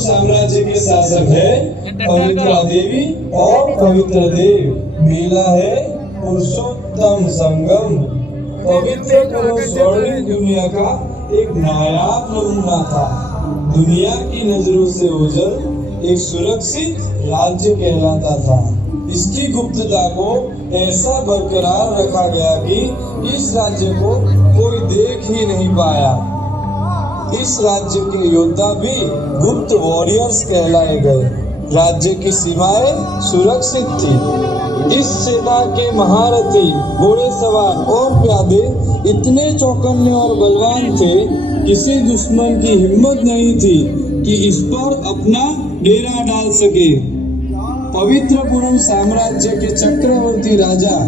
साम्राज्य के शासक है पवित्रा देवी और पवित्र देव। मेला है पुरुषोत्तम संगम। पवित्र पुरुष स्वर्णिम दुनिया का एक नायाब नमूना था। दुनिया की नजरों से ओझल एक सुरक्षित राज्य कहलाता था। इसकी गुप्तता को ऐसा बरकरार रखा गया कि इस राज्य को कोई देख ही नहीं पाया। इस राज्य के योद्धा भी गुप्त वॉरियर्स कहलाए गए। राज्य की सीमाएं सुरक्षित थी। इस सेना के महारथी, घोड़ेसवार और प्यादे इतने चौकन्ने और बलवान थे, किसी दुश्मन की हिम्मत नहीं थी कि इस पर अपना डेरा डाल सके। पवित्रपुरम साम्राज्य के चक्रवर्ती राजा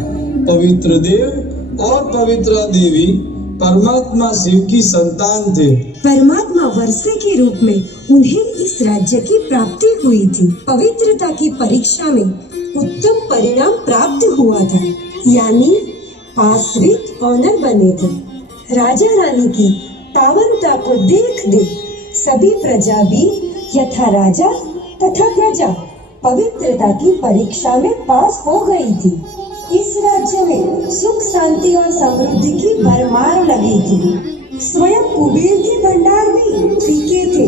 पवित्र देव और पवित्रा देवी परमात्मा शिव की संतान थे। परमात्मा वर्षे के रूप में उन्हें इस राज्य की प्राप्ति हुई थी। पवित्रता की परीक्षा में उत्तम परिणाम प्राप्त हुआ था, यानी पास विद ऑनर बने थे। राजा रानी की पावनता को देख सभी प्रजा भी यथा राजा तथा प्रजा पवित्रता की परीक्षा में पास हो गई थी। इस राज्य में सुख, शांति और समृद्धि की भरमार लगी थी। स्वयं कुबेर के भंडार भी फीके थे।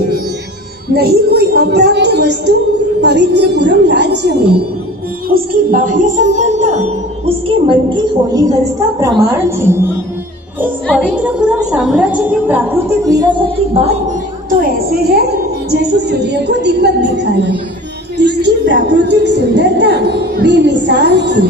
नहीं कोई अप्राप्त वस्तु पवित्रपुरम राज्य में। उसकी बाह्य संपन्नता उसके मन की होली हंस का प्रमाण थी। इस पवित्रपुरम साम्राज्य की प्राकृतिक विरासत की बात तो ऐसे है जैसे सूर्य को दीपक दिखाना। इसकी प्राकृतिक सुंदरता बेमिसाल थी,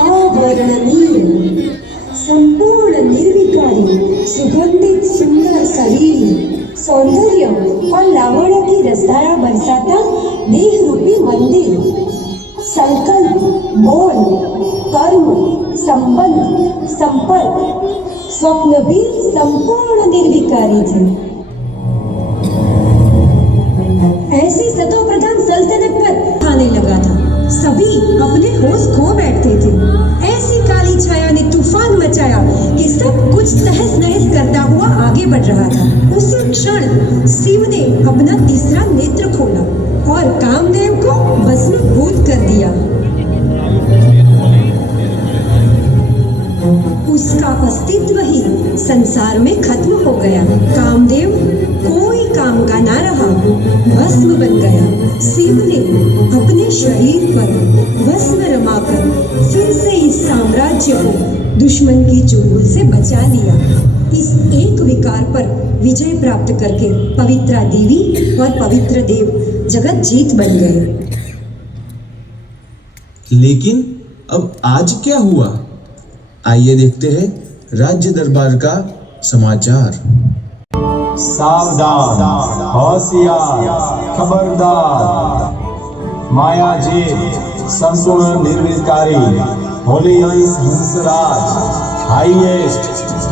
अवर्णनीय। संपूर्ण निर्विकारी, सुगंधित सुंदर शरीर, सौंदर्य और लावण्य की रसधारा बरसाता देह रूपी मंदिर। संकल्प, बोल, कर्म, संबंध, संपर्क, स्वप्न भी संपूर्ण निर्विकारी थे। ऐसी सतो प्रधान सल्तनत पर आने लगा था। सभी अपने होश खो बैठते थे। ऐसी काली छाया ने तूफान मचाया कि सब कुछ तहस नहस करता हुआ आगे बढ़ रहा था। उसी क्षण शिव ने अपना तीसरा नेत्र खोला और कामदेव को भस्मीभूत कर दिया। उसका अस्तित्व ही संसार में खत्म हो गया। कामदेव कोई काम का ना रहा, भस्म बन गया। शिव ने अपने शरीर पर भस्म रमाकर फिर से इस साम्राज्य को दुश्मन की चुंगल से बचा लिया। इस एक विकार पर विजय प्राप्त करके पवित्रा देवी और पवित्र देव जगत जीत बन गए। लेकिन अब आज क्या हुआ? आइए देखते हैं राज्य दरबार का समाचार। सावधान, होशियार, खबरदार। माया जीत, संपूर्ण निर्विकारी, holy Hansraj, highest,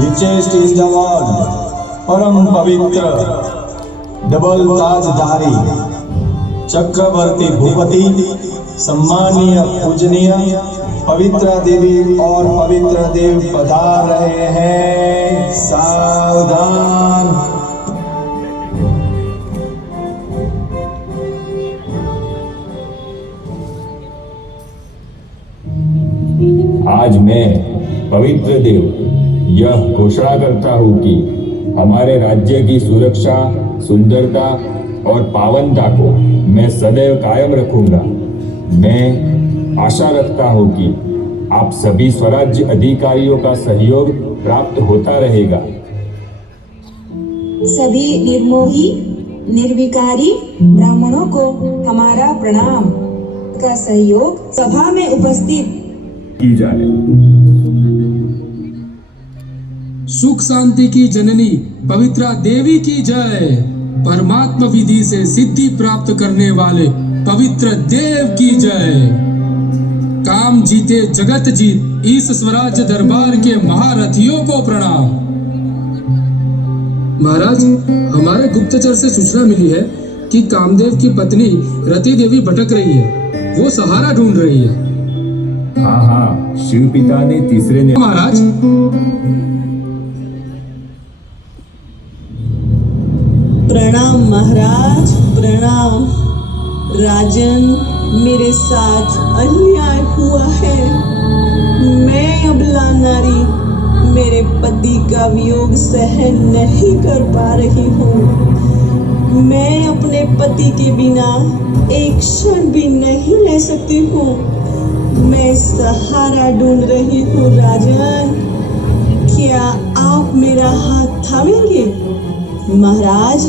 richest is the world, परम पवित्र, डबल ताजधारी, चक्रवर्ती भूपति, सम्मानीय पूजनीय पवित्रा देवी और पवित्र देव पधार रहे हैं। सावधान। आज मैं पवित्र देव यह घोषणा करता हूँ कि हमारे राज्य की सुरक्षा, सुंदरता और पावनता को मैं सदैव कायम रखूंगा। मैं आशा रखता हूँ कि आप सभी स्वराज्य अधिकारियों का सहयोग प्राप्त होता रहेगा। सभी निर्मोही, निर्विकारी ब्राह्मणों को हमारा प्रणाम। का सहयोग सभा में उपस्थित की जाए। सुख शांति की जननी पवित्रा देवी की जय। परमात्मा विधि से सिद्धि प्राप्त करने वाले पवित्र देव की जय। काम जीते जगत जीत इस स्वराज्य दरबार के महारथियों को प्रणाम। महाराज, हमारे गुप्तचर से सूचना मिली है कि कामदेव की पत्नी रति देवी भटक रही है। वो सहारा ढूंढ रही है। हाँ, शिव पिता ने तीसरे ने महाराज, प्रणाम महाराज, प्रणाम। राजन, मेरे साथ अन्याय हुआ है। मैं अबला नारी मेरे पति का वियोग सहन नहीं कर पा रही हूँ। मैं अपने पति के बिना एक क्षण भी नहीं रह सकती हूँ। मैं सहारा ढूंढ रही हूँ। राजन, क्या आप मेरा हाथ थामेंगे? महाराज,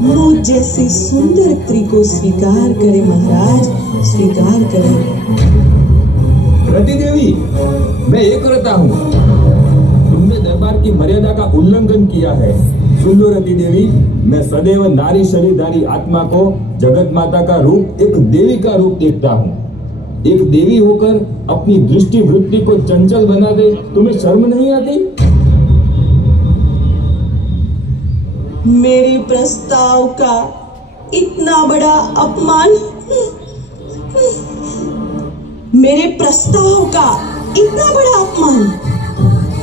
मुझ जैसी सुंदर स्त्री को स्वीकार करें। महाराज, स्वीकार करें। रति देवी, मैं ये करता हूँ। तुमने दरबार की मर्यादा का उल्लंघन किया है। सुन लो रति देवी, मैं सदैव नारी शरीरधारी आत्मा को जगत माता का रूप, एक देवी का रूप देखता हूँ। एक देवी होकर अपनी दृष्टि वृत्ति को चंचल बना दे, तुम्हें शर्म नहीं आती? मेरे प्रस्ताव का इतना बड़ा अपमान, मेरे प्रस्ताव का इतना बड़ा अपमान।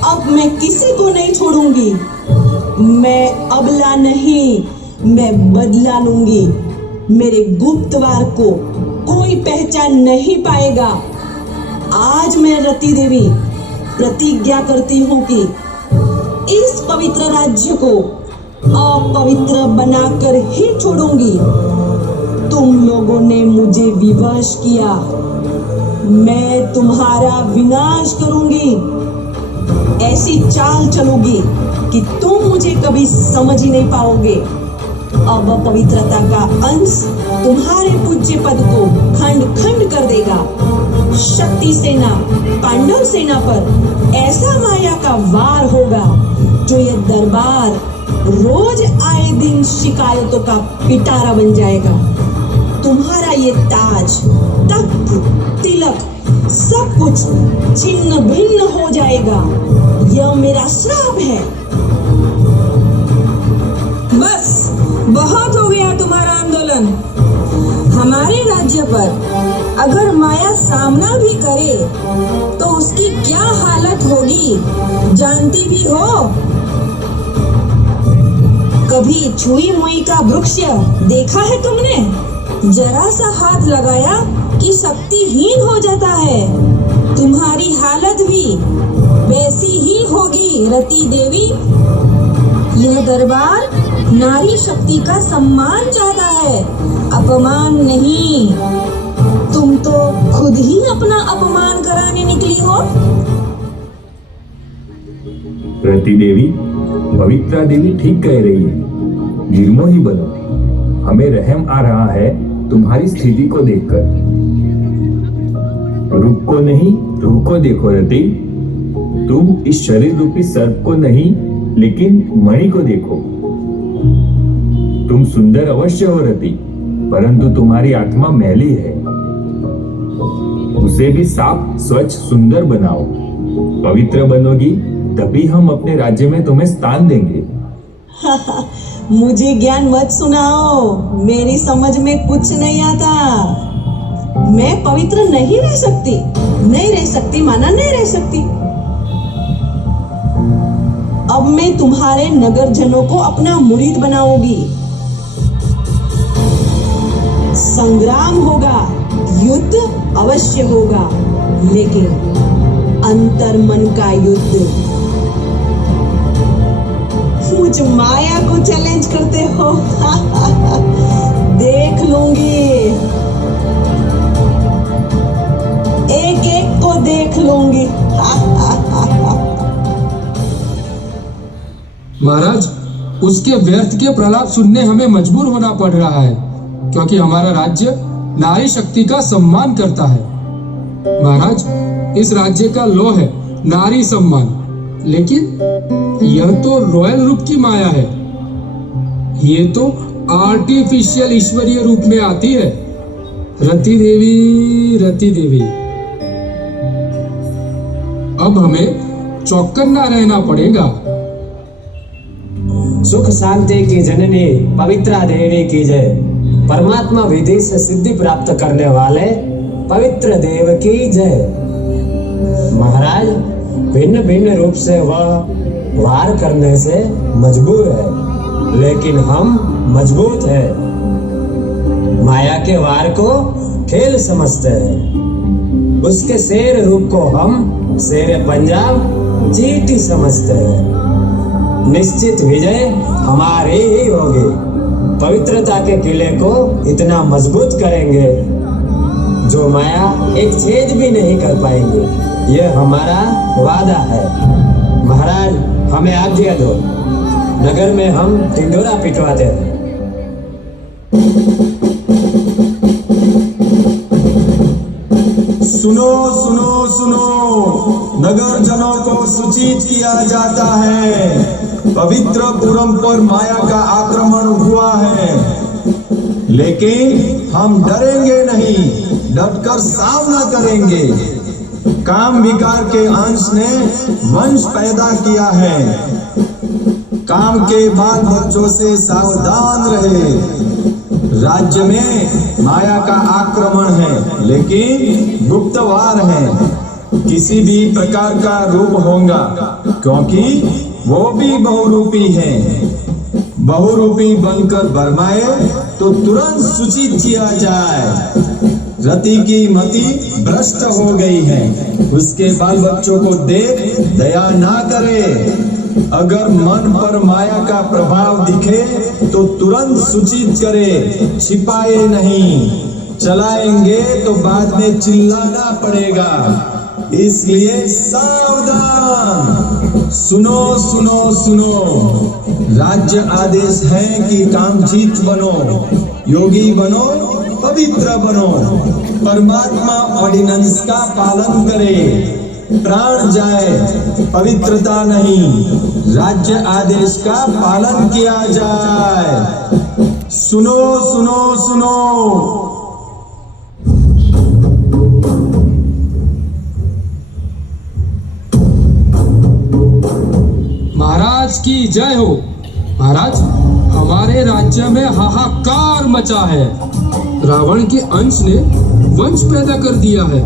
अब मैं किसी को नहीं छोड़ूंगी। मैं अबला नहीं, मैं बदला लूंगी। मेरे गुप्तवार को कोई पहचान नहीं पाएगा। आज मैं रति देवी प्रतिज्ञा करती हूँ कि इस पवित्र राज्य को अपवित्र बनाकर ही छोड़ूंगी। तुम लोगों ने मुझे विवश किया, मैं तुम्हारा विनाश करूंगी। ऐसी चाल चलोगी कि तुम मुझे कभी समझ ही नहीं पाओगे। अब पवित्रता का अंश तुम्हारे पूज्य पद को खंड खंड कर देगा। शक्ति सेना, पांडव सेना पर ऐसा माया का वार होगा जो ये दरबार रोज आए दिन शिकायतों का पिटारा बन जाएगा। तुम्हारा ये ताज, तख्त, तिलक सब कुछ छिन्न भिन्न हो जाएगा। यह मेरा श्राप है। बस बहुत हो गया तुम्हारा आंदोलन। हमारे राज्य पर अगर माया सामना भी करे तो उसकी क्या हालत होगी जानती भी हो। कभी छुई मुई का वृक्ष देखा है तुमने? जरा सा हाथ लगाया कि शक्तिहीन हो जाता है। तुम्हारी हालत भी वैसी ही होगी रति देवी। यह दरबार नारी शक्ति का सम्मान चाहता है, अपमान नहीं। तुम तो खुद ही अपना अपमान कराने निकली हो। रति देवी, पवित्रा देवी ठीक कह रही है। निर्मोही बनो। हमें रहम आ रहा है तुम्हारी स्थिति को देखकर। रूप को नहीं, रूह को देखो रति। तुम इस शरीर रूपी सर्प को नहीं, लेकिन मणि को देखो। तुम सुंदर अवश्य हो रति, परंतु तुम्हारी आत्मा मैली है। उसे भी साफ, स्वच्छ, सुंदर बनाओ। पवित्र बनोगी तभी हम अपने राज्य में तुम्हें स्थान देंगे। मुझे ज्ञान मत सुनाओ, मेरी समझ में कुछ नहीं आता। मैं पवित्र नहीं रह सकती, नहीं रह सकती, माना नहीं रह सकती। अब मैं तुम्हारे नगरजनों को अपना मुरीद बनाऊंगी। संग्राम होगा, युद्ध अवश्य होगा, लेकिन अंतर्मन का युद्ध। मुझ माया को चैलेंज करते हो? देख लूंगी, एक एक को देख लूंगी। महाराज, उसके व्यर्थ के प्रलाप सुनने हमें मजबूर होना पड़ रहा है, क्योंकि हमारा राज्य नारी शक्ति का सम्मान करता है। महाराज, इस राज्य का लो है नारी सम्मान, लेकिन यह तो रॉयल रूप की माया है। ये तो आर्टिफिशियल ईश्वरीय रूप में आती है। रति देवी, रति देवी, अब हमें चौकन्ना रहना पड़ेगा। सुख शांति की जननी पवित्रा देवी की जय। परमात्मा विधि से सिद्धि प्राप्त करने वाले पवित्र देव की जय। महाराज, भिन्न भिन्न रूप से वह वार करने से मजबूर है, लेकिन हम मजबूत हैं। माया के वार को खेल समझते हैं। उसके शेर रूप को हम शेर पंजाब चींटी समझते हैं। निश्चित विजय हमारी ही होगी। पवित्रता के किले को इतना मजबूत करेंगे जो माया एक छेद भी नहीं कर पाएंगे। यह हमारा वादा है। महाराज, हमें आज्ञा दो, नगर में हम ढिंढोरा पिटवाते हैं। सुनो सुनो सुनो, नगर जनों को सूचित किया जाता है पवित्र पुरम पर माया का आक्रमण हुआ है, लेकिन हम डरेंगे नहीं, डटकर सामना करेंगे। काम विकार के अंश ने वंश पैदा किया है। काम के बाल बच्चों से सावधान रहे। राज्य में माया का आक्रमण है, लेकिन गुप्तवार है। किसी भी प्रकार का रूप होगा, क्योंकि वो भी बहुरूपी है। बहुरूपी बनकर बरमाए तो तुरंत सूचित किया जाए। रति की मति भ्रष्ट हो गई है, उसके बाल बच्चों को देख दया ना करे। अगर मन पर माया का प्रभाव दिखे तो तुरंत सूचित करे, छिपाए नहीं। चलाएंगे तो बाद में चिल्लाना पड़ेगा, इसलिए सावधान। सुनो सुनो सुनो, राज्य आदेश है कि कामजीत बनो, योगी बनो, पवित्र बनो, परमात्मा ऑर्डिनेंस का पालन करे। प्राण जाए, पवित्रता नहीं, राज्य आदेश का पालन किया जाए। सुनो सुनो सुनो। महाराज की जय हो। महाराज, हमारे राज्य में हाहाकार मचा है। रावण के अंश ने वंश पैदा कर दिया है।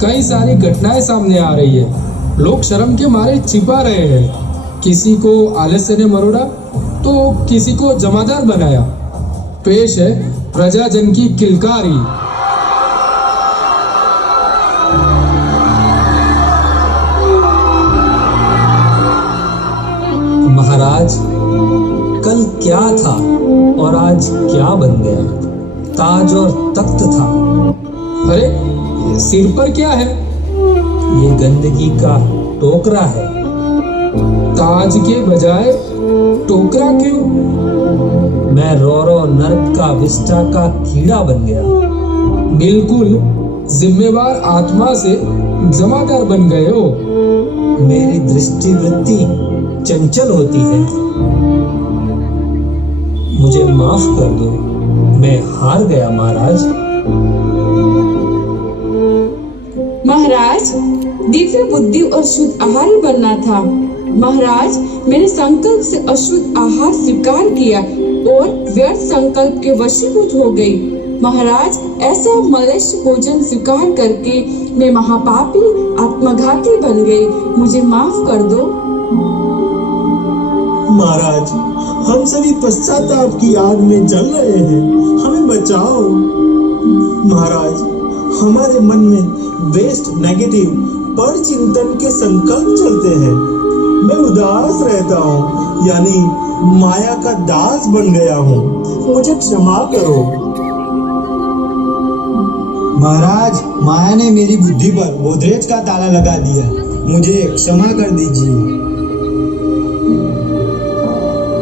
कई सारी घटनाएं सामने आ रही है। लोग शर्म के मारे छिपा रहे हैं। किसी को आलस्य ने मरोड़ा तो किसी को जमादार बनाया। पेश है प्रजाजन की किलकारी। महाराज, कल क्या था और आज क्या बन गया? ताज और तख्त था। अरे, ये सिर पर क्या है? ये गंदगी का टोकरा है। ताज के बजाय टोकरा क्यों? मैं रोरो नर्क का विष्ठा का कीड़ा बन गया। बिल्कुल जिम्मेवार आत्मा से जमादार बन गए हो। मेरी दृष्टि वृत्ति चंचल होती है। मुझे माफ कर दो, मैं हार गया महाराज। महाराज, दिव्य बुद्धि और शुद्ध आहार ही बनना था। महाराज, मैंने संकल्प से अशुद्ध आहार स्वीकार किया और व्यर्थ संकल्प के वशीभूत हो गई। महाराज, ऐसा मलेच्छ भोजन स्वीकार करके मैं महापापी आत्मघाती बन गई। मुझे माफ कर दो। महाराज, हम सभी पश्चाताप की आग में जल रहे हैं, हमें बचाओ। महाराज, हमारे मन में वेस्ट नेगेटिव पर चिंतन के संकल्प चलते हैं। मैं उदास रहता हूँ, यानी माया का दास बन गया हूँ। मुझे क्षमा करो। महाराज, माया ने मेरी बुद्धि पर गोदरेज का ताला लगा दिया, मुझे क्षमा कर दीजिए।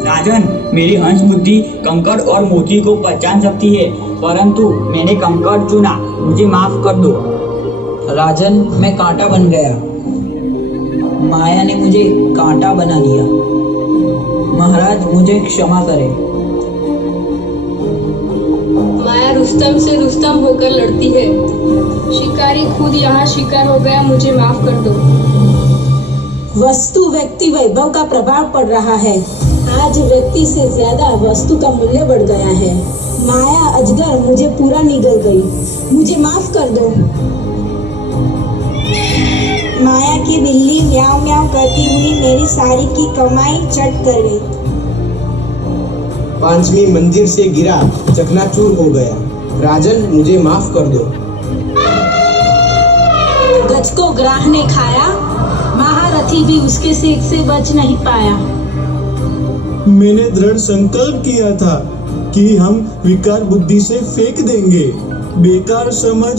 राजन, मेरी अंश बुद्धि कंकड़ और मोती को पहचान सकती है, परंतु मैंने कंकड़ चुना। मुझे माफ कर दो। राजन, मैं कांटा बन गया। माया ने मुझे कांटा बना दिया। महाराज, मुझे क्षमा करें। माया रुस्तम से रुस्तम होकर लड़ती है। शिकारी खुद यहाँ शिकार हो गया। मुझे माफ कर दो। वस्तु व्यक्ति वैभव का प्रभाव पड़ रहा है। आज व्यक्ति से ज्यादा वस्तु का मूल्य बढ़ गया है। माया अजगर मुझे पूरा निगल गई। मुझे माफ कर दो। माया की बिल्ली म्याऊं म्याऊं करती हुई मेरी सारी की कमाई चट कर गई। पांचवी मंदिर से गिरा, चकनाचूर हो गया। राजन मुझे माफ कर दो। गज को ग्राह ने खाया, महारथी भी उसके सेक से बच नहीं पाया। मैंने दृढ़ संकल्प किया था कि हम विकार बुद्धि से फेंक देंगे। बेकार समझ